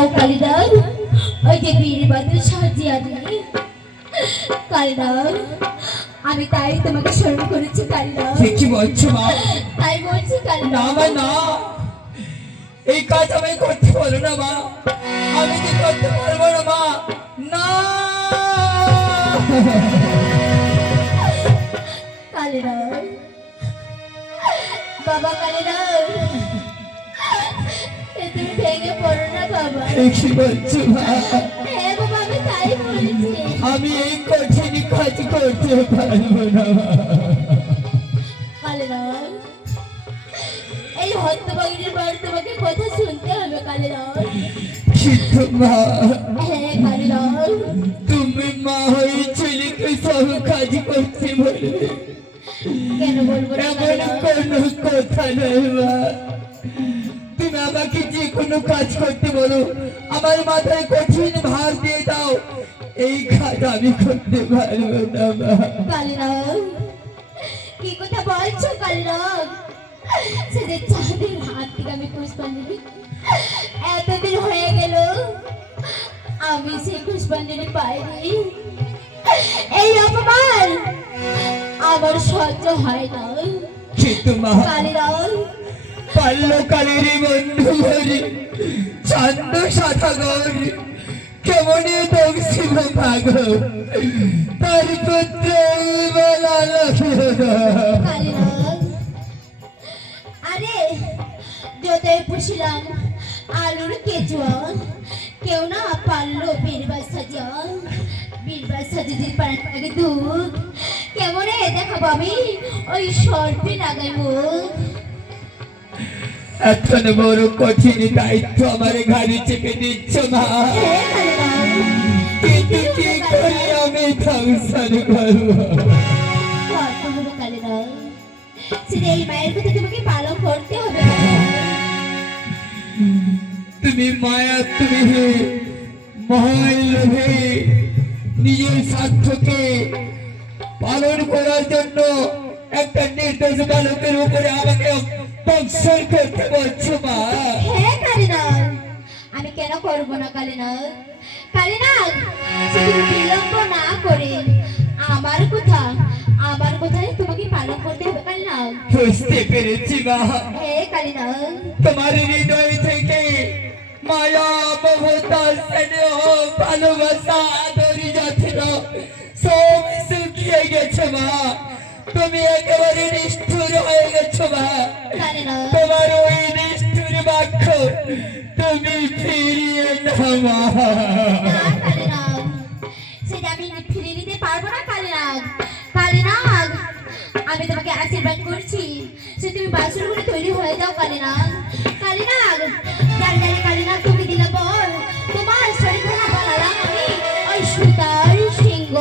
যাও কালিদা, ওই যে বীর বাদুর সাজিয়ে আনি কালিদা, আমি তাই তোমাকে স্মরণ করেছি কালিদা। কি বলছো মা? তাই বলছি কালিদা। না মা না, এই কাজ আমি করতে পারবো না মা, আমি কি করতে পারবো না মা, না। কালিদা, বাবা কালিদা, তুমি ভেঙে পড়ো না বাবা। কি বলছো মা? হ্যাঁ বাবা, আমি তাই বলেছি। আমি এই কঠিন কাজ করতে পারবো না কালিদা, এই হত্যবাগিনীর বার তোমাকে কথা শুনতে হবে কালিদা। কিন্তু মা, হ্যাঁ কালিদা, তুমি মা হয়ে ছেলেকে সব কাজ করতে বলবে, কেন বলবো না এমন কালিদা? কোনো কথা নয় মা। তুমি আমাকে যে কোনো কাজ করতে বলো, আমার মাথায় কঠিন ভার দিয়ে দাও, এই কাজ আমি করতে পারবো না মা। কালিদা, কি কথা বলছো কালিদা? সেদিন চাঁদের হাত থেকে আমি পুষ্পাঞ্জলি, এতদিন হয়ে গেল আমি সেই পুষ্পাঞ্জলি পাইনি। এই অপমান আমার সহ্য হয় না কিন্তু মা, কালিদা। বাল্যকালের বন্ধু হরি চান্দ সাথাগর কেমনে দংশিব ভাগ, তার পুত্র কালিদা, আরে যতই পুষিলাম আলুর কেচুয়া, কেউ না পারলো বীরবার সাজা, বীরবার সাজা যদি পারেন আগে দুধ, কেমনে দেখাবো আমি ওই সর্পে লাগাই মুখ। এখন বড় কঠিন দায়িত্ব আমার ঘাড়ে চেপে দিচ্ছ মা, হ্যাঁ কালিদা, কিন্তু কি করে আমি সংসার করবো? গল্প হলো কালিদা, সেটা এই মায়ের কথা তোমাকে পালন করতে হবে। তুমি মায়া, তুমি মহান লোভে নিজের স্বার্থকে পালন করার জন্য একটা নির্দোষ বালকের উপরে আমাকে বৎসর করতে বলছো মা। হ্যাঁ কালিদা, আমি কেন করবো না কালিদা? কালিদা, শুধু বিলম্ব না করে আমার কথা, আমার কথাই তোমাকে পালন করতে হবে কালিদা। বুঝতে পেরেছি মা, হ্যাঁ কালিদা, তোমার হৃদয় থেকে মায়া, মমতা, স্নেহ, ভালোবাসা, আদর, যত্ন সব শুকিয়ে গেছে মা, তুমি একেবারে নিষ্ঠুর হয়ে গেছো মা। কালিদা, তোমার ওই নিষ্ঠুর বাক্য তুমি ফিরিয়ে নাও মা। না কালিদা, সেটা আমি ফিরিয়ে দিতে পারবো না কালিদা। কালিদা, আমি তোমাকে আশীর্বাদ করছি যে তুমি বাসুর করে তৈরি হয়ে যাও কালিদা। কালিদা, জানি জানি কালিদা, তুমি দিলে বল তোমার শরীর থেকে বানালাম আমি ওই সুতার সিংহ।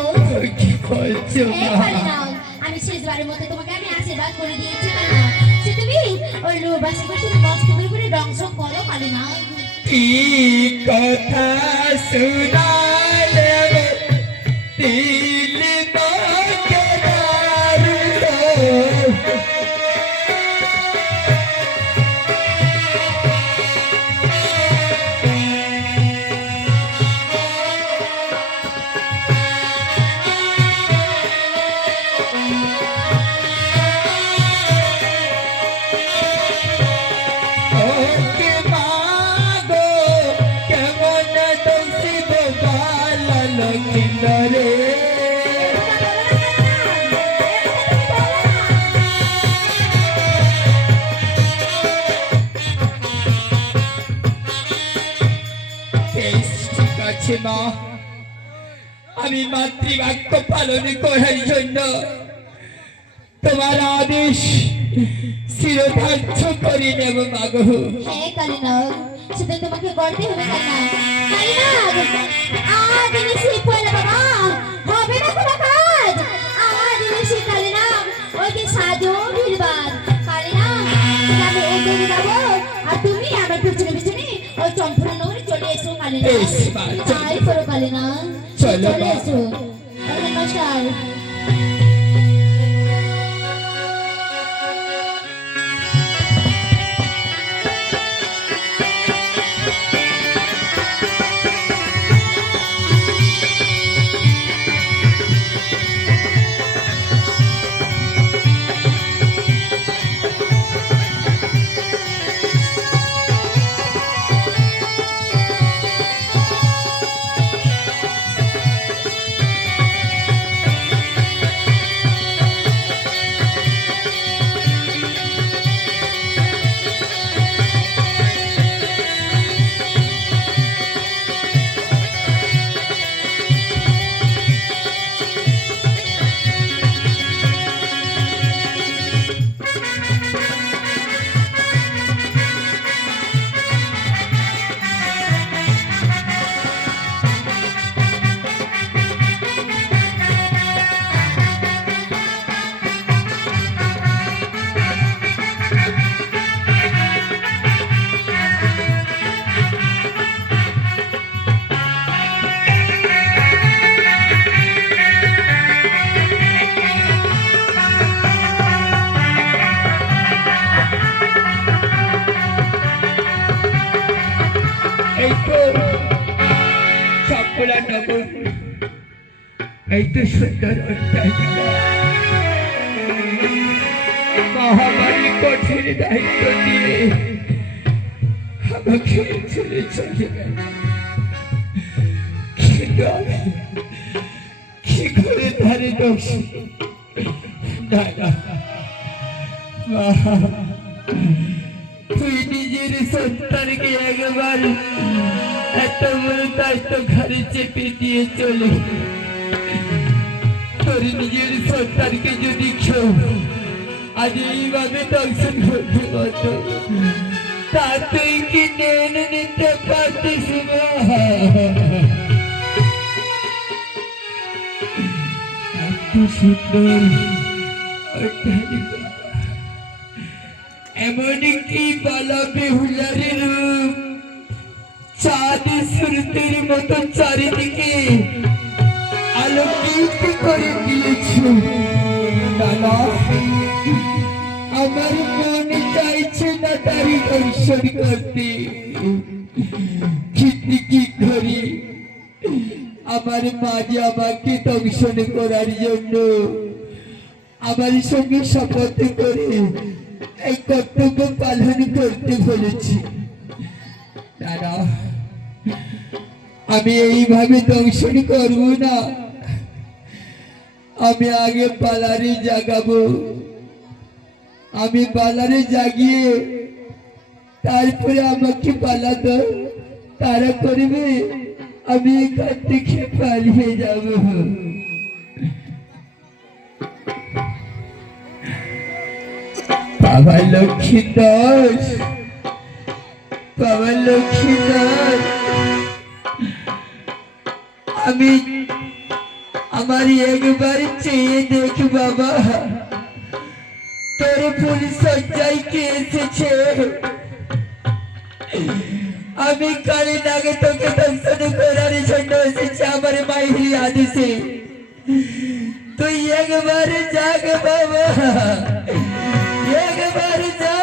কি বলছো এই মা? কালিদা, আমি শেষবারের মতো তোমাকে আমি আশীর্বাদ করে দিয়েছি কালিদা, যে তুমি ওই লোবাসী করে তুমি মস্ত করে ধ্বংস করো কালিদা। কি কথা শুনালে দিল কেদার ওকে মাগো, কেমন দোষিব বালাল কিন্দরে। বেশ, ঠিক আছে মা, আমি মাতৃবাক্য পালন করার জন্য তোমার আদেশ শিরোধার্য করে নেব মাগো। হ্যাঁ কালিদা, সেটা তোমাকে করতে হবে কালিদা। কালিদা, আজ নিশি পয়লা বাবা হবে না কোনো কাজ। আজ নিশি কালিদা, ওই যে সাজো বীরবার কালিদা, সেটা আমি এগিয়ে যাবো আর তুমি আমার পিছনে পিছনে ওই চম্পল নগরে চলে এসো কালিদা। বেশ মা, তাই করো কালিদা, চলো চলে মা। এসো। নমস্কার। এই তো চপলা নগর, এই তো সুন্দর অট্টালিকা। মহামারী কঠিন দায়িত্ব দিয়ে আমাকে ছেড়ে চলে গেল। কিন্তু আমি কি করে ধারে দোষ দাদা? তুই নিজের সন্তানকে একবার এত বড় দায়িত্ব ঘরে চেপে দিয়ে চলে, তোর নিজের সন্তানকে যদি কেউ আজ এইভাবে দর্শন করতে পারত, তা তুই কি মেনে নিতে পারতিস না? এত সুন্দর অট্টালিকা, এমনকি বালা বেহুলারের রূপ চাঁদ সূর্যের মতো চারিদিকে আলোকিত করে দিয়েছে। দাদা, আমার মনে চাইছে না তারই দর্শন করতে, কিন্তু কি করি, আমার মা যে আমাকে দর্শন করার জন্য আমার সঙ্গে শপথ করে এই কর্তব্য পালন করতে বলেছি। দাদা, আমি এইভাবে দর্শন করব না, আমি আগে পালারে জাগাবো। আমি পালারে জাগিয়ে তারপরে আমাকে পালাতো তারা করবে, আমি এখান থেকে পালিয়ে যাব। বাবা লক্ষ্মী দাস, বাবা লক্ষ্মী দাস, আমি আমার একবার চেয়ে দেখ বাবা, তোর ফুল সজ্জায় কে এসেছে? আমি কালী নাগে তোকে দর্শন করার জন্য এসেছি আমার মায়ের আদেশে। তুই একবার জাগ বাবা, একবার যা।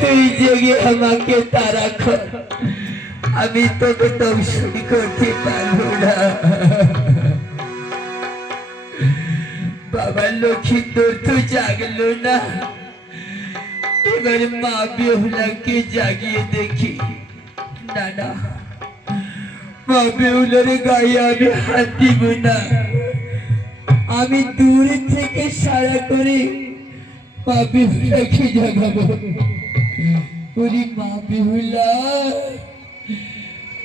তুই জেগে আমাকে তারা কর, আমি তোকে দর্শন করতে পারবো না। বাবা লক্ষ্মী তোর তো জাগলো না, এবার মা বেহুলাকে জাগিয়ে দেখি। না না, মা বেহুলার গায়ে আমি হাত দিব না, আমি দূর থেকে সারা করে মা বেহুলাকে জাগাবো। ওরে মা বেহুলা,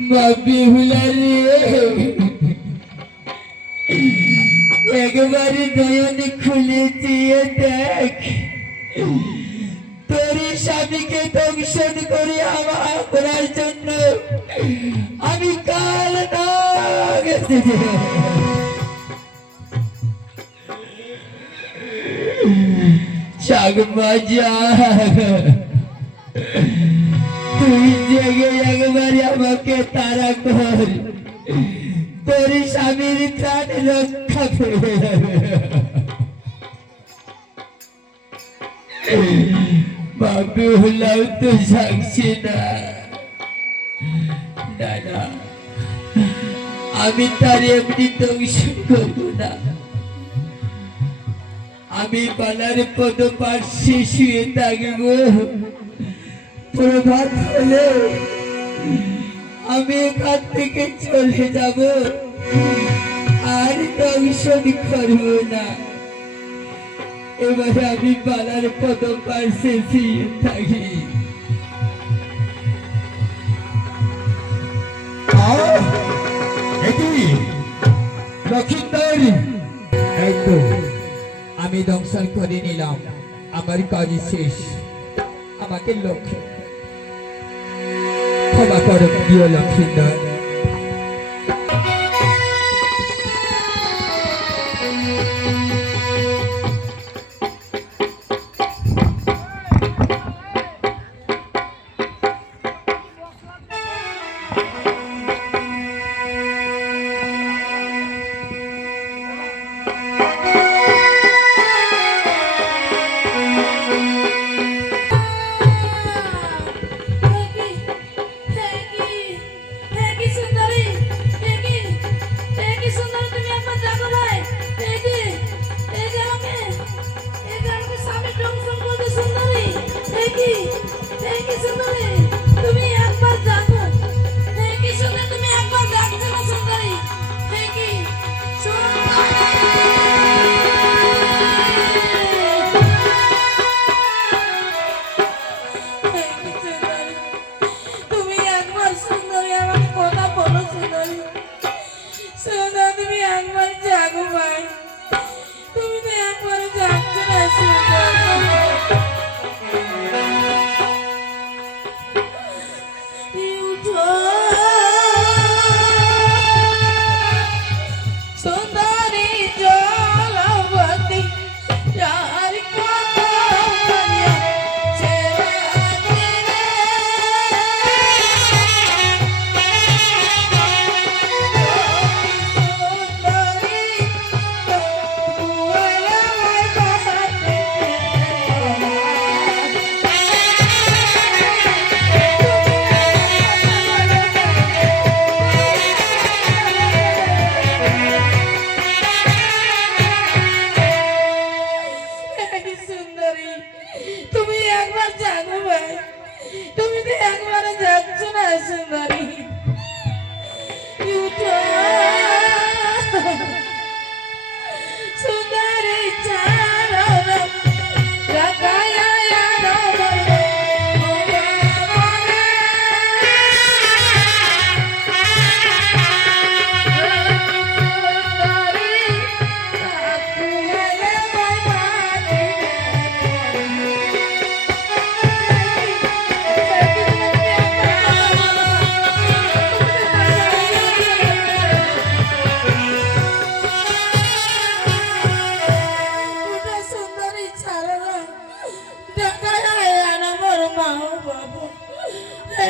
মা বেহুলা রে, একবার নয়ন খুলে চেয়ে দেখ, তোর স্বামীকে দর্শন করে আমার করার জন্য আমি কাল না গেছি। জাগ মজা, তুই জেগে একবার আমাকে তারা কর, তোর স্বামীর প্রাণ রক্ষা পেয়ে যাবে। বাবু হলাও তো জাগছে না। দাদা, আমি তার এমনি দর্শন করবো না, আমি বালার পদ পার্শ্বে শুয়ে থাকবো। প্রভাত হলে আমি এখান থেকে চলে যাব, আর দর্শন করবো না। এবারে আমি বালার পদ পার্শ্বে শুয়ে থাকি। লক্ষিন্দর, এই তো আমি দংশন করে নিলাম, আমার কাজ শেষ, আমাকে লক্ষ্য ক্ষমা করো প্রিয় লক্ষিন্দর।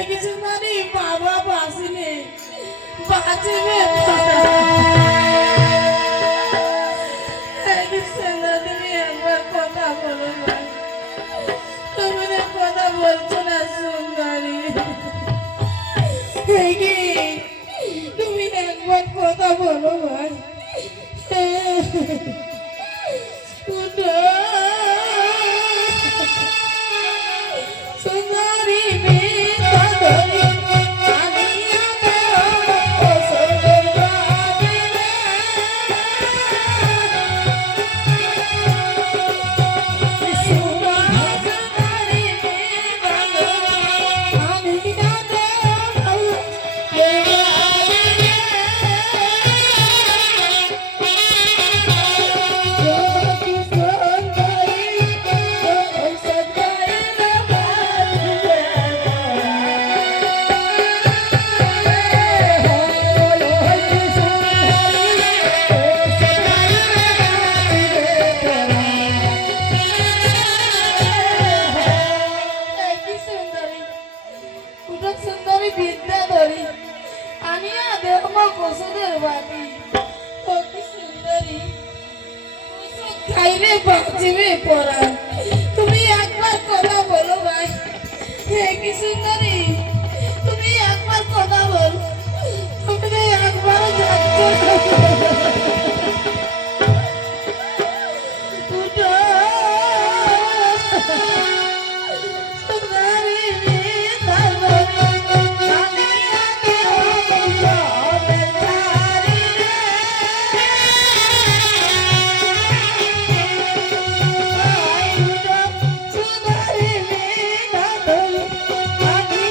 কিছু মানে বাবা বাঁচলে বাঁচবে তুমি একবার কথা বলো না, তুমি না কথা বলছো না সুন্দরী, তুমি একবার কথা বলো ভাই। উঠো সুন্দরী বিনোদনী, আমি আমার পছন্দের বাড়ি রে। সুন্দরী বিনোদনী, আমি সুন্দরী বিদ্যা ধরি আনিয়া দেখো বসুদের বাড়ি, ও কি সুন্দরী খাইলে বাঁচিবে পড়া, তুমি একবার কথা বলো ভাই। হে কি সুন্দরী, তুমি একবার কথা বল, তুমি তো একবার যাচ্ছ উঠো সুন্দরী বিনোদনী, আমি আমার ছাড়ি রে। সুন্দরী বিনোদনী, আমি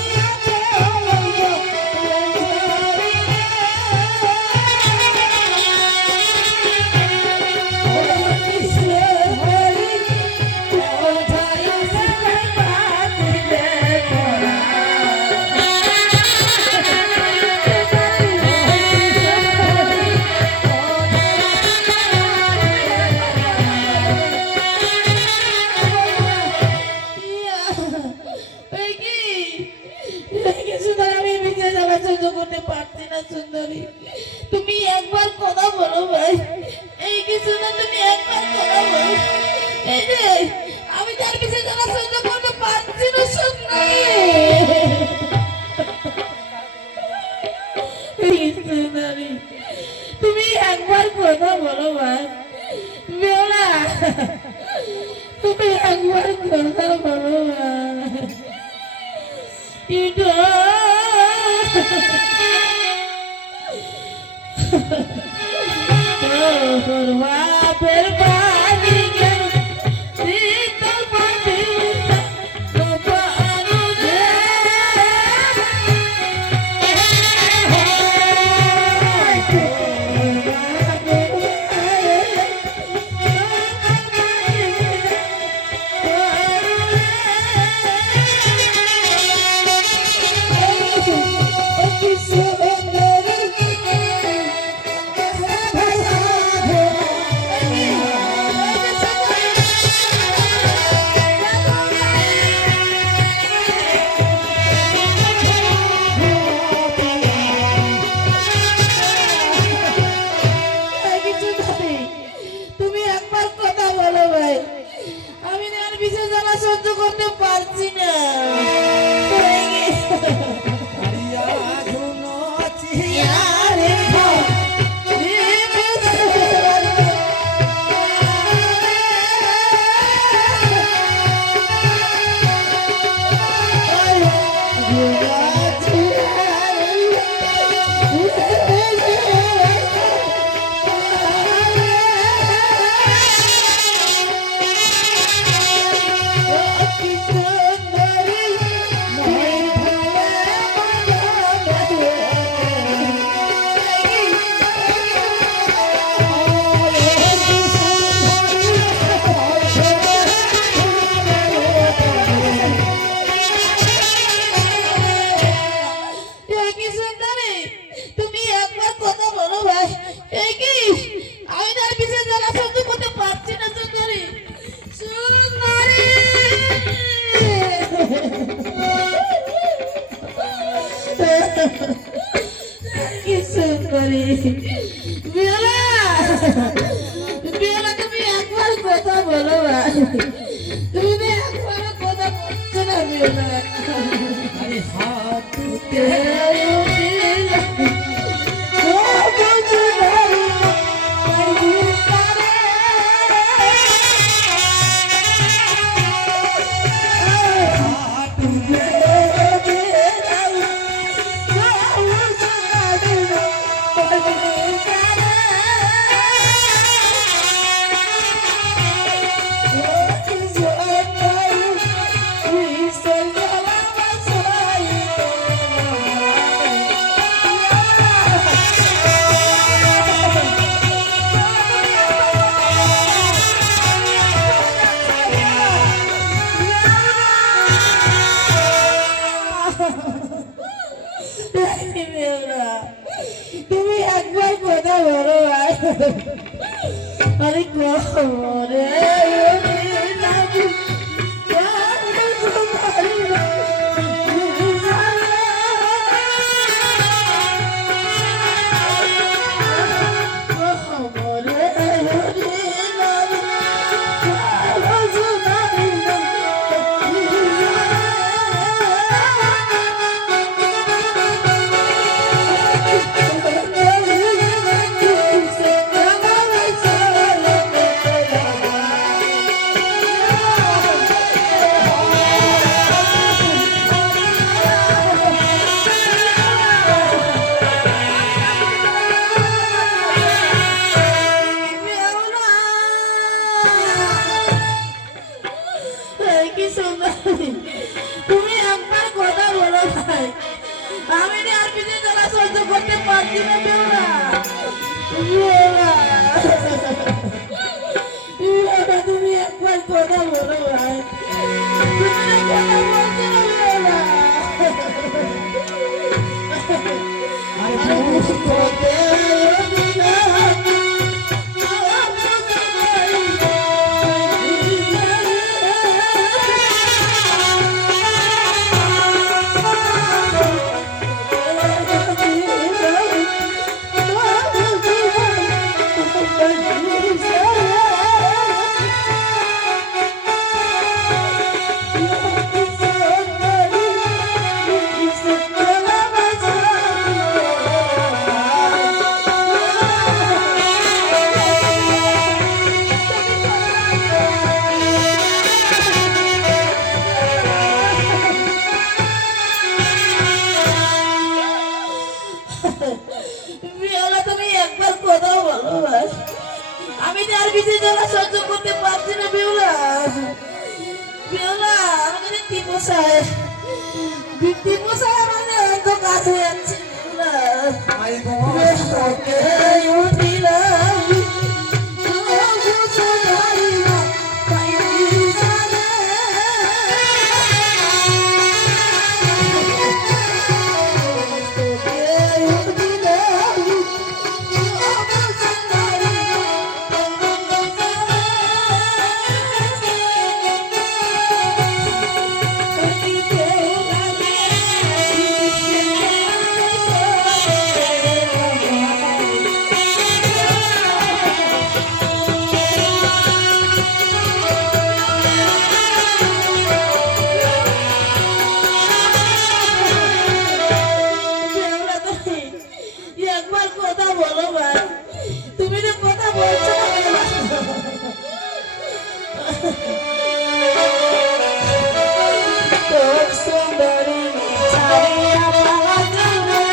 আমার সুন্দরী তুমি একবার কথা বলো ভাই, এই কিছু না তুমি একবার কথা বলো, এই যে আমি তার কিছু জানা সহ্য করতে পারছি না সুন্দরী। সুন্দরী তুমি একবার কথা বলো ভাই, বেলা তুমি একবার কথা বলো ভাই। বাপের বাড়ি গেল শীতল পাটি তুমি একবার কথা বলছো না বেলা আরে হাত তুমি একবার কথা বলো ভাই আরে করে কি সুন্দরী তুমি একবার কথা বলো ভাই আমি না আর পিছনে চলা সহ্য করতে পারছি না বেউরা তুমি একবার কথা বলো ভাই তুমি না কথা বলছো না বেউরা আরে করতে বেলা তুমি একবার কথা বলো ভাই আমি তো আর কিছু জায়গা সহ্য করতে পারছি না বেউলা বেউলা আমাকে টিপোসায় আমাদের এত কাজ হয়ে যাচ্ছে বেউলা আরে তোমার উঠিলাম একবার কথা বলো ভাই তুমি তো কথা বলছো না তোর সুন্দরী ছাড়িয়া পাওয়া যাবে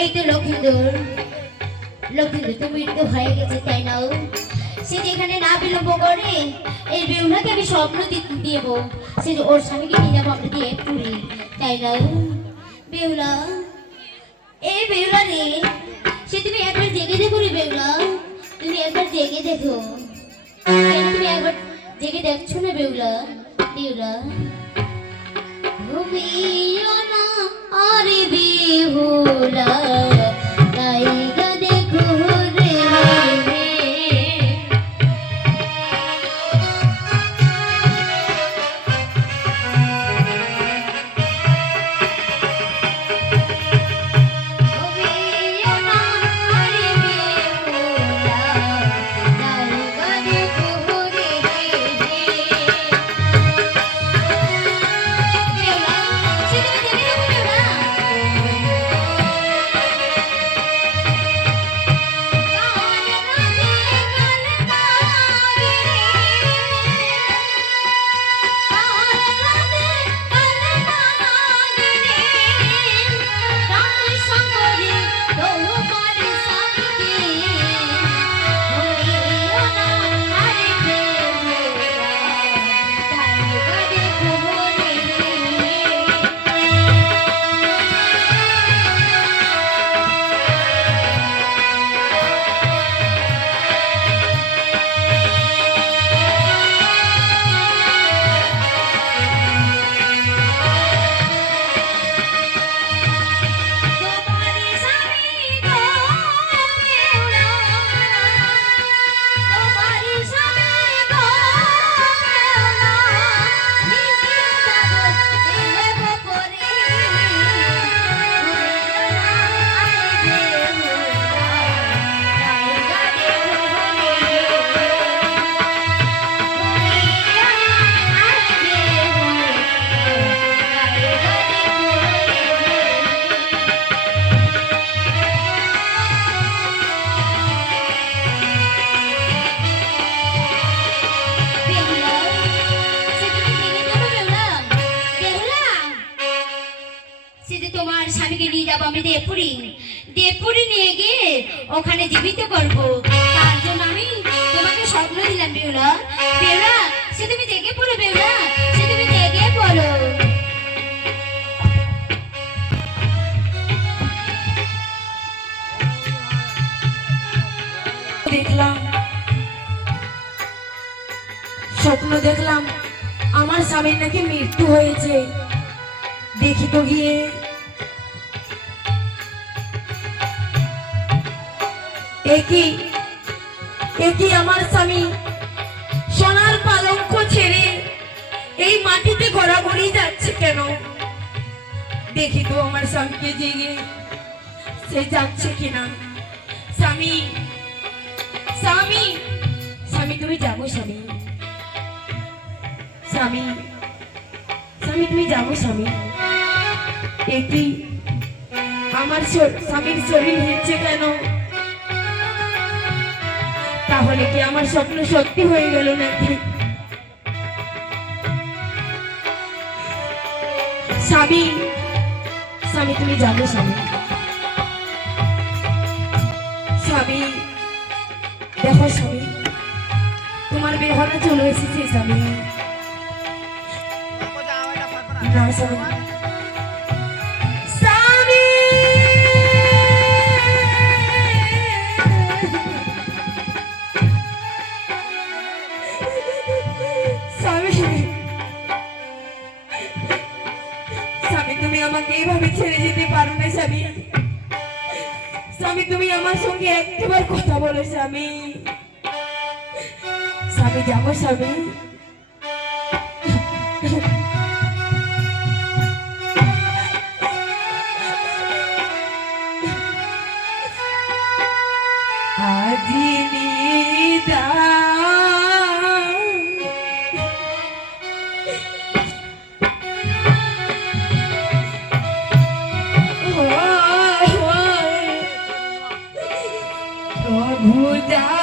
এই তো লক্ষ্মীন্দর তুমি তো হয়ে গেছে তাই না? সে যেখানে না বিলম্ব করে এই বেউলাকে আমি স্বপ্ন দেব, সে যে ওর স্বামীকে নিয়ে যাবো আমরা দিয়ে পুরি, তাই না? বেউলা, এই বেউলা রে, সে তুমি একবার জেগে দেখো রে বেউলা, তুমি একবার জেগে দেখো। তুমি একবার জেগে দেখছো না বেউলা? বেউলা ঘুমিও না আরে বেহুলা, তাই গা দেখো রে। ঘুমিও না আরে বেহুলা, তাই গা দেখো রে। বেহুলা, সে তুমি জেগে দেখো বেহুলা। তোমার স্বামীকে নিয়ে যাবো আমি দেবপুরি নিয়ে গিয়ে ওখানে জীবিত করবো, তার জন্য আমি তোমাকে স্বপ্ন দিলাম বেহুলা। বেহুলা, সে তুমি জেগে পড়ো বেহুলা, সে তুমি জেগে পড়ো। দেখলাম, স্বপ্ন দেখলাম আমার স্বামীর নাকি মৃত্যু হয়েছে। দেখি তো গিয়ে। একই আমার স্বামী সোনার পালঙ্ক ছেড়ে এই মাটিতে ঘোরাঘুরি যাচ্ছে কেন? দেখি তো আমার স্বামীকে জেগে সে যাচ্ছে কিনা। স্বামী, স্বামী, স্বামী তুমি যাবো স্বামী, স্বামী, স্বামী তুমি যাবো স্বামী। একই আমার স্বামীর শরীর হিলছে কেন? তাহলে কি আমার স্বপ্ন সত্যি হয়ে গেল নাকি? স্বামী, স্বামী তুমি যাবো স্বামী, স্বামী দেখো স্বামী, তোমার বেহারা চলে এসেছে স্বামী। না স্বামী, স্বামী, স্বামী, স্বামী তুমি আমাকে এইভাবে ছেড়ে যেতে পারো না স্বামী। স্বামী তুমি আমার সঙ্গে একবার কথা বলো স্বামী। স্বামী যাবো স্বামী। আজি নিদা প্রভু যা